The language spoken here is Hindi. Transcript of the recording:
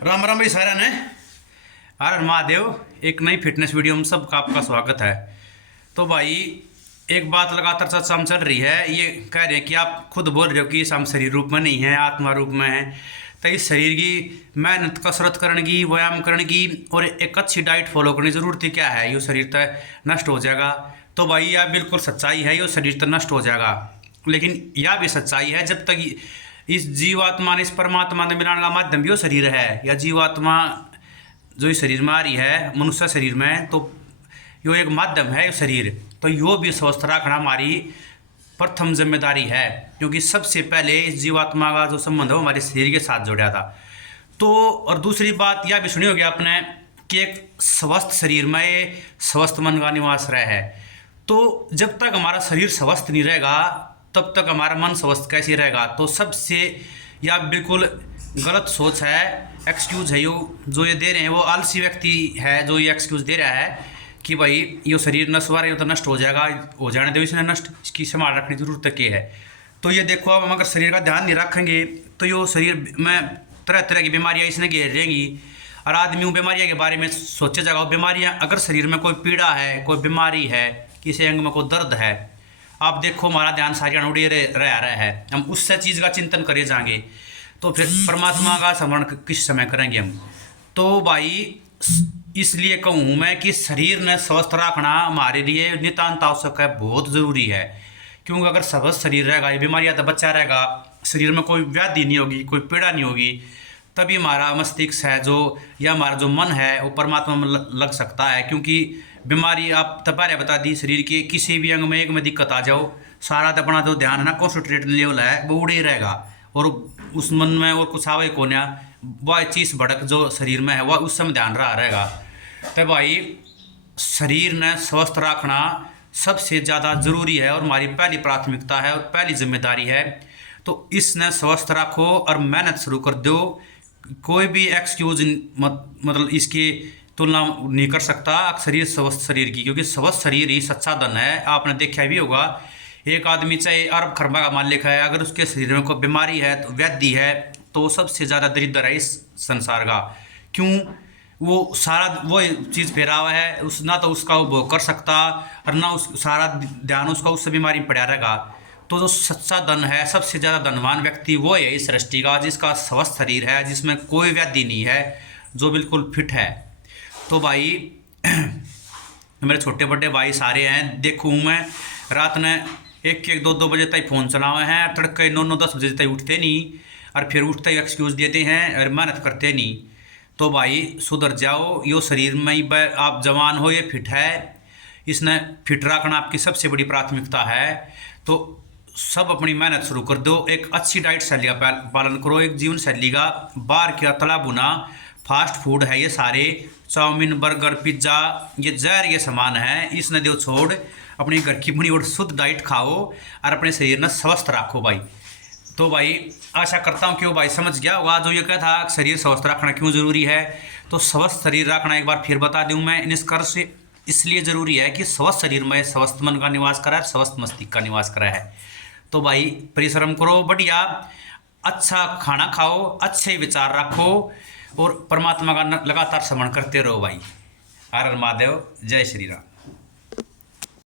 राम राम भाई सारा ने हर महादेव। एक नई फिटनेस वीडियो में सबका आपका स्वागत है। तो भाई एक बात लगातार चर्चा में चल रही है, ये कह रहे हैं कि आप खुद बोल रहे हो कि हम शरीर रूप में नहीं हैं, आत्मा रूप में हैं। तो इस शरीर की मेहनत कसरत करने की, व्यायाम करने की और एक अच्छी डाइट फॉलो करने की ज़रूरत ही क्या है? ये शरीर तो नष्ट हो जाएगा। तो भाई यह बिल्कुल सच्चाई है, ये शरीर तो नष्ट हो जाएगा। लेकिन यह भी सच्चाई है, जब तक इस जीवात्मा ने इस परमात्मा ने मिलाने का माध्यम भी वो शरीर है, या जीवात्मा जो इस शरीर में आ रही है मनुष्य शरीर में, तो यो एक माध्यम है ये शरीर। तो यो भी स्वस्थ रखना हमारी प्रथम जिम्मेदारी है, क्योंकि सबसे पहले इस जीवात्मा का जो संबंध है वो हमारे शरीर के साथ जोड़ा था। तो और दूसरी बात यह भी सुनी होगी आपने कि एक स्वस्थ शरीर में ये स्वस्थ मन का निवास रहा है। तो जब तक हमारा शरीर स्वस्थ नहीं रहेगा तब तक हमारा मन स्वस्थ कैसे रहेगा? तो सबसे या बिल्कुल गलत सोच है, एक्सक्यूज़ है जो ये दे रहे हैं, वो आलसी व्यक्ति है जो ये एक्सक्यूज़ दे रहा है कि भाई ये शरीर नस्वार है, तो नष्ट हो जाएगा, हो जाने दो, इसने नष्ट इसकी संभाल रखने की जरूरत क्या है? तो ये देखो, अब हम अगर शरीर का ध्यान नहीं रखेंगे तो ये शरीर में तरह तरह की बीमारियाँ इसने घेर रहेंगी। और आदमी उन बीमारियों के बारे में सोचे जाएगा। बीमारियाँ अगर शरीर में कोई पीड़ा है, कोई बीमारी है, किसी अंग में कोई दर्द है, आप देखो हमारा ध्यान सारी उड़े रह रहा है, हम उससे चीज़ का चिंतन करे जाएंगे तो फिर परमात्मा का स्मरण किस समय करेंगे हम? तो भाई इसलिए कहूँ मैं कि शरीर ने स्वस्थ रखना हमारे लिए नितांत आवश्यक है, बहुत ज़रूरी है। क्योंकि अगर स्वस्थ शरीर रहेगा, ये बीमारियाँ तो बचा रहेगा, शरीर में कोई व्याधि नहीं होगी, कोई पीड़ा नहीं होगी, तभी हमारा मस्तिष्क है जो, या हमारा जो मन है वो परमात्मा में लग सकता है। क्योंकि बीमारी आप तबारे बता दी, शरीर के किसी भी अंग में एक में दिक्कत आ जाओ, सारा तो अपना जो ध्यान है ना, कॉन्सेंट्रेट लेवल है वो उड़े ही रहेगा, और उस मन में और कुछ आवे को ना, वह चीज़ भड़क जो शरीर में है वह उस समय ध्यान रहा रहेगा। तो भाई शरीर ने स्वस्थ रखना सबसे ज़्यादा ज़रूरी है और हमारी पहली प्राथमिकता है और पहली जिम्मेदारी है। तो इसने स्वस्थ रखो और मेहनत शुरू कर दो। कोई भी एक्सक्यूज मतलब इसकी तुलना नहीं कर सकता शरीर स्वस्थ शरीर की, क्योंकि स्वस्थ शरीर ही सच्चा धन है। आपने देखा भी होगा, एक आदमी चाहे अरब खरबा का मालिक है, अगर उसके शरीर में कोई बीमारी है, तो व्याधि है, तो सबसे ज़्यादा दरिद्र है इस संसार का। क्यों? वो सारा वो चीज़ फेरा हुआ है, उस ना तो उसका वो भोग कर सकता और ना उस सारा ध्यान उसका उस बीमारी में पड़ा रहेगा। तो जो सच्चा धन है, सबसे ज़्यादा धनवान व्यक्ति वो है इस सृष्टि का, जिसका स्वस्थ शरीर है, जिसमें कोई व्याधि नहीं है, जो बिल्कुल फिट है। तो भाई मेरे छोटे बड़े भाई सारे हैं, देखूँ मैं रात ने एक दो बजे तक फ़ोन चलावे हैं, तड़के 9 10 बजे तक उठते नहीं, और फिर उठते ही एक्सक्यूज़ देते हैं और मेहनत करते नहीं। तो भाई सुधर जाओ, यो शरीर में ही आप जवान हो, ये फिट है, इसने फिट रखना आपकी सबसे बड़ी प्राथमिकता है। तो सब अपनी मेहनत शुरू कर दो, एक अच्छी डाइट शैली का पालन करो, एक जीवन शैली का, बाहर का तला भुना फास्ट फूड है, ये सारे चाउमीन बर्गर पिज्ज़ा ये जहर ये सामान है, इसने दो छोड़ अपनी घर की बनी और शुद्ध डाइट खाओ और अपने शरीर में स्वस्थ रखो भाई। तो भाई आशा करता हूँ कि वो भाई समझ गया होगा जो ये कहता शरीर स्वस्थ रखना क्यों ज़रूरी है। तो स्वस्थ शरीर रखना एक बार फिर बता दूँ मैं, निष्कर्ष इसलिए ज़रूरी है कि स्वस्थ शरीर में स्वस्थ मन का निवास करा है, स्वस्थ मस्तिष्क का निवास करा है। तो भाई परिश्रम करो, बढ़िया अच्छा खाना खाओ, अच्छे विचार रखो और परमात्मा का लगातार स्मरण करते रहो भाई। हर हर महादेव, जय श्री राम।